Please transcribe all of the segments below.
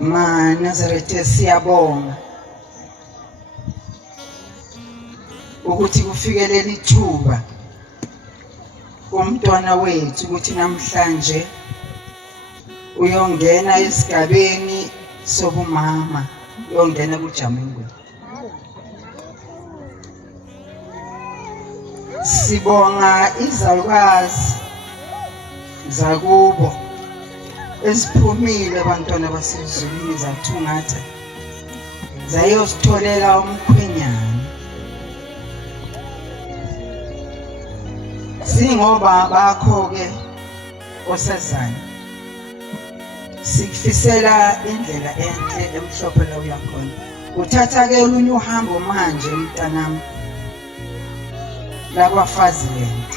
Ma Nazareth siyabonga ukuthi kufikelele ithuba umntwana wethu ukuthi namhlanje uyongena esigabeni sobumama, uyongena kuJamengweni. Sibonga izalukazi zakubo esiphumile abantwana basezulwini zathungatha zayositholela umkhwenyana. Singoba bakho-ke osazana sikufisela indlela enhle emhlophe la uyakhona. Uthatha-ke olunye uhambo manje mntanami lakwaFaziland.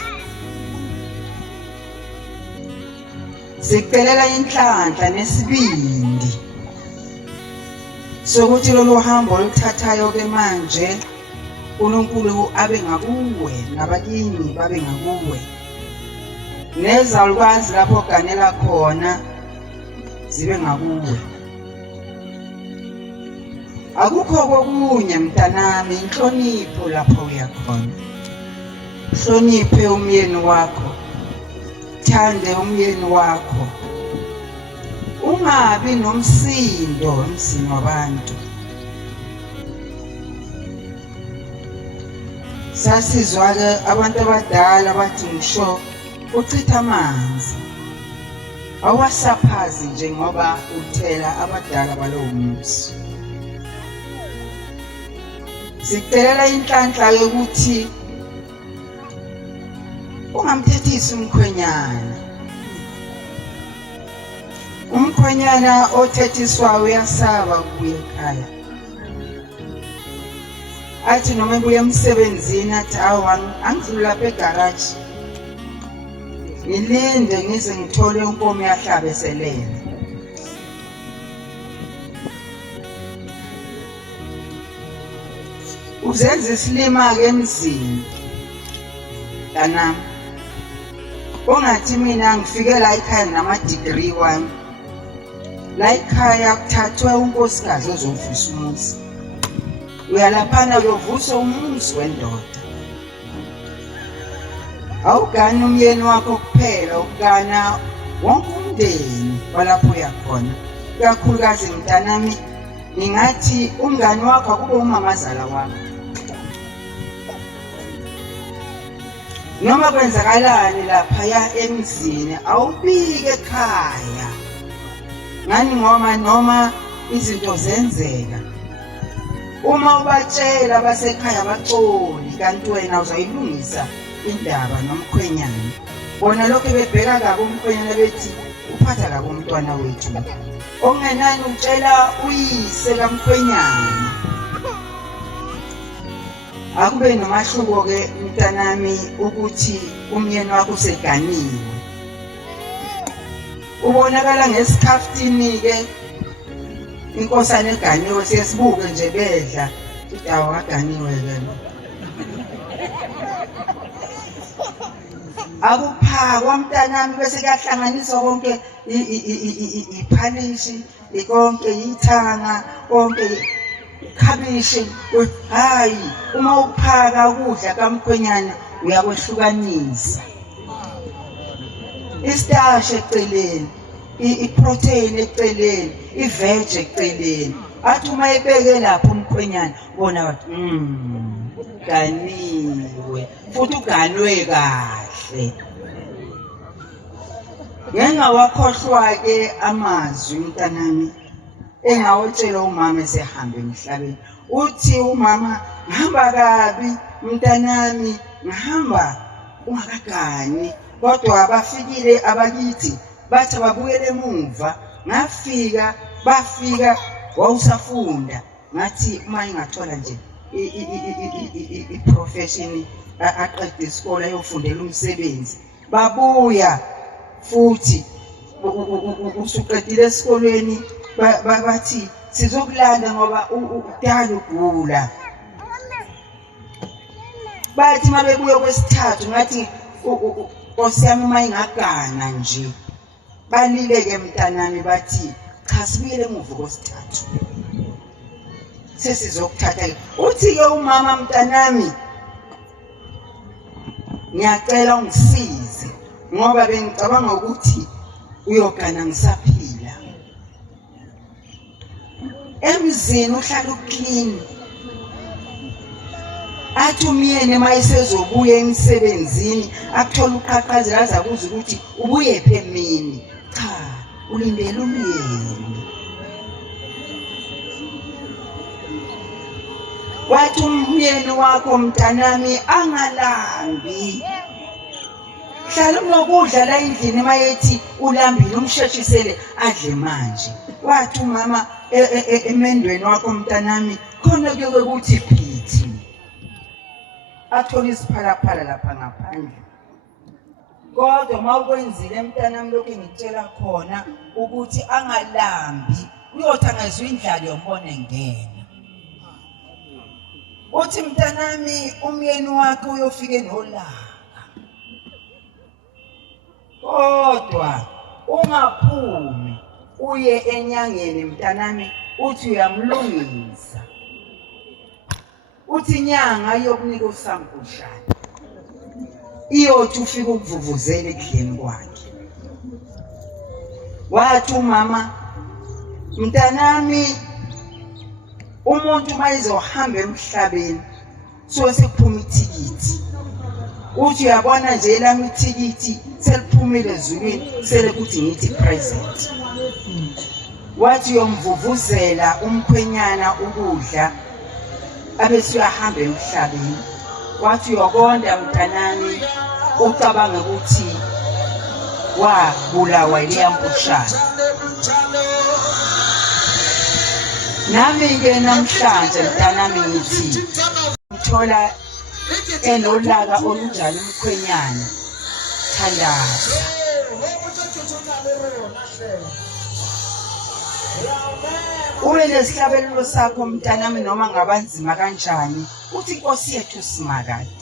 Sikucelela inhlanhla nesibindi sokuthi lolu hambo oluthathayo-ke manje uNkulunkulu abe ngakuwe nabakini babe ngakuwe, nezalukazi lapho oganela khona zibe ngakuwe. Akukho kokunye mntanami, inhlonipho lapho uyakhona. Hloniphe umyeni wakho, thande umyeni wakho, ungabi nomsindo emzini wabantu. Sasizwa-ke abantu abadala bathi ngisho uchitha amanzi awasaphazi njengoba uthela abadala balowo muzi. Sikucelela inhlanhla yokuthi ungamthethisi umkhwenyana. Umkhwenyana othethiswayo uyasaba ukubuya ekhaya. Athi noma ebuya emsebenzini athi awu angidluli lapha egaraji ngilinde ngize ngithole inkomo yahlabeselele. Uzenza isilima-ke emzini mntanami. Ungathi mina ngifike la ekhaya nama-degree wami. La ekhaya kuthathwe unkosikazi ozovusa umuzi. Uyalaphana uyovusa umuzi wendoda. Awugani umyeni wakho kuphela, ukugana wonke umndeni walapho uyakhona. Kakhulukazi mntanami, ngingathi umngani wakho akube umamazala wakho. Noma kwenzakalani laphaya emzini awubike ekhaya. Ngani ngoba noma izinto zenzeka, uma ubatshela basekhaya bacoli kanti wena uzayilungisa indaba nomkhwenyana. Bona lokho bebheka kabi umkhwenyana bethi uphatha kabi umntwana wethu. Ongenani utshela uyise kamkhwenyana. Akube nomahluko-ke mntanami ukuthi umyeni wakho useganiwe. Ubonakala ngesikhaftini-ke inkosana eganiwe siyesibuke nje bedla idawo kaganiwe-ke lo. Akuphakwa mntanami bese kuyahlanganiswa konke iphalishi, konke ithanga, konke ikhabishi. Hayi, uma uphaka ukudla kamkhwenyana uyakwehlukanisa. Isitashi eceleni, iprotein eceleni, iveg eceleni. Athi uma ebeke lapho umkhwenyana bona bathi ganiwe futhi uganwe kahle. Ngengawakhohlwa-ke amazwi mntanami engawotshela umama esehamba emhlabeni. Uthi umama, ngihamba kabi mntanami, ngihamba ungakagani. Kodwa abafikile abakithi bathi babuyele emuva. Ngafika bafika wawusafunda. Ngathi uma ingathola nje i-profession aqede isikole ayofundela umsebenzi. Babuya futhi usuqedile esikolweni bathi sizokulanda ngoba udala ugula. Bathi mabebuya kwesithathu ngathi Nkosi yami uma ingagana nje balile-ke mntanami bathi cha sibuyele emuva kosithathu sesizokuthatha uthi ke umama mntanami ngiyacela ungisize ngoba bengicabanga ukuthi uyogana ngisaphila emzini uhlala uclean athi umyeni mayisezobuya emsebenzini akuthola uqhaqhazela azakuza ukuthi ubuye phe emini cha ulindele umyeni wathi umyeni wakho mntanami angalambi hlala unokudla la endlini mayethi ulambile umsheshisele adle manje wathi umama emendweni wakho mntanami khona kuke kuthi phithi athola isiphalaphala lapha ngaphandle kodwa mawukwenzile mntanami lokho ngitshela khona ukuthi angalambi uyothi angezwe indlala yombone ngena uthi mntanami umyeni wakhe uyofika nolaka kodwa ungaphumi uye enyangeni mntanami uthi uyamlungisa uthi inyanga iyokunika usambushana iyothi ufike ukuvuvuzela ekudleni kwakhe wathi umama mntanami umuntu mayizohamba emhlabeni so sekuphuma ithikithi uthi uyabona nje lami ithikithi seliphumile ezulwini sele kuthi ngithi present wathi uyomvuvuzela umkhwenyana ukudla abese uyahamba emhlabeni wathi uyokonda mntanami ucabange ukuthi wabulawa iliyambushana nami-ke namhlanje mntanami ngithi ngithola enolaka olunjani umkhwenyana thandaza ube nesihlabelelo sakho mntanami noma ngabanzima kanjani uthi inkosi yethu simakade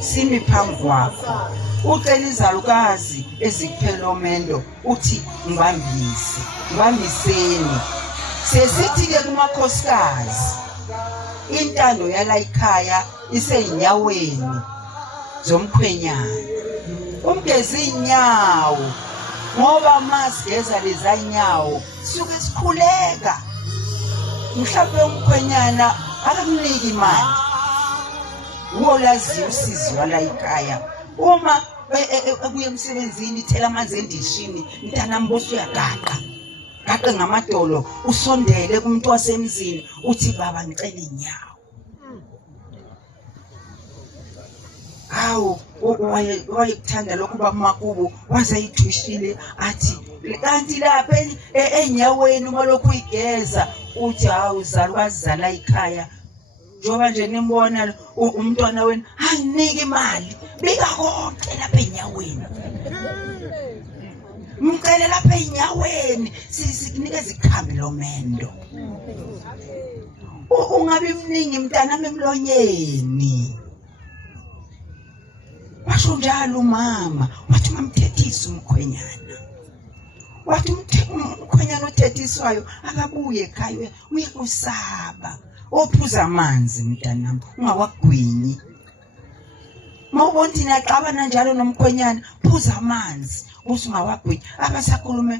simi phambi kwakho ucela izalukazi ezikuphela omendo uthi ngibambiseni sesithi-ke kumakhosikazi intando yala ikhaya iseyinyaweni zomkhwenyana umgeza inyawo ngoba masigeza leza inyawo suke sikhuleka mhlawumbe umkhwenyana akamniki imali wolazi usizi wala ikhaya uma ebuye emsebenzini ithela amanzi endishini mntanami bosu uyagaqa gaqa ngamadolo usondele kumuntu wasemzini uthi baba ngicela inyawo hawu wayekuthanda lokhu bamakubo wazayithwishile athi kanti lapha enyaweni uma lokhu uyigeza uthi hawu zalukazi zala ikhaya njoba nje nimbona umntwana wenu anginike imali bika konke lapha enyaweni mcele lapha enyaweni sikunikeza ikhambi lomendo ungabi mningi mntanami emlonyeni washo njalo umama wathi mamthethisa umkhwenyana wathi umkhwenyana othethiswayo akabuye ekhaya uye kusaba ophuza amanzi mntanami ungawagwinyi mawubona thina xabana njalo nomkhwenyana phuza amanzi usungawagwinyi abasakhulume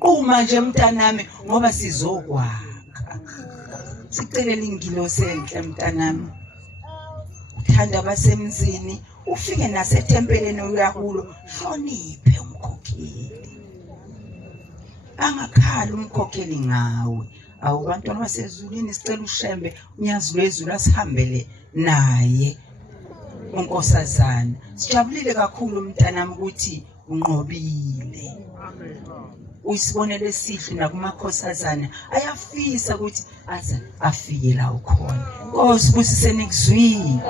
uma nje mntanami ngoba sizokwakha sicelela ingilosi enhle mntanami uthanda abasemzini ufike nasethempeleni uyakulo hloniphe umkhokheli angakhala umkhokheli ngawe awubantwana basezulwini sicela ushembe unyazi lwezulu asihambele naye unkosazana sijabulile kakhulu mntanami ukuthi unqobile usibonele esihle nakumakhosazana ayafisa ukuthi aze afike la ukhona Nkosi busisene kuzwini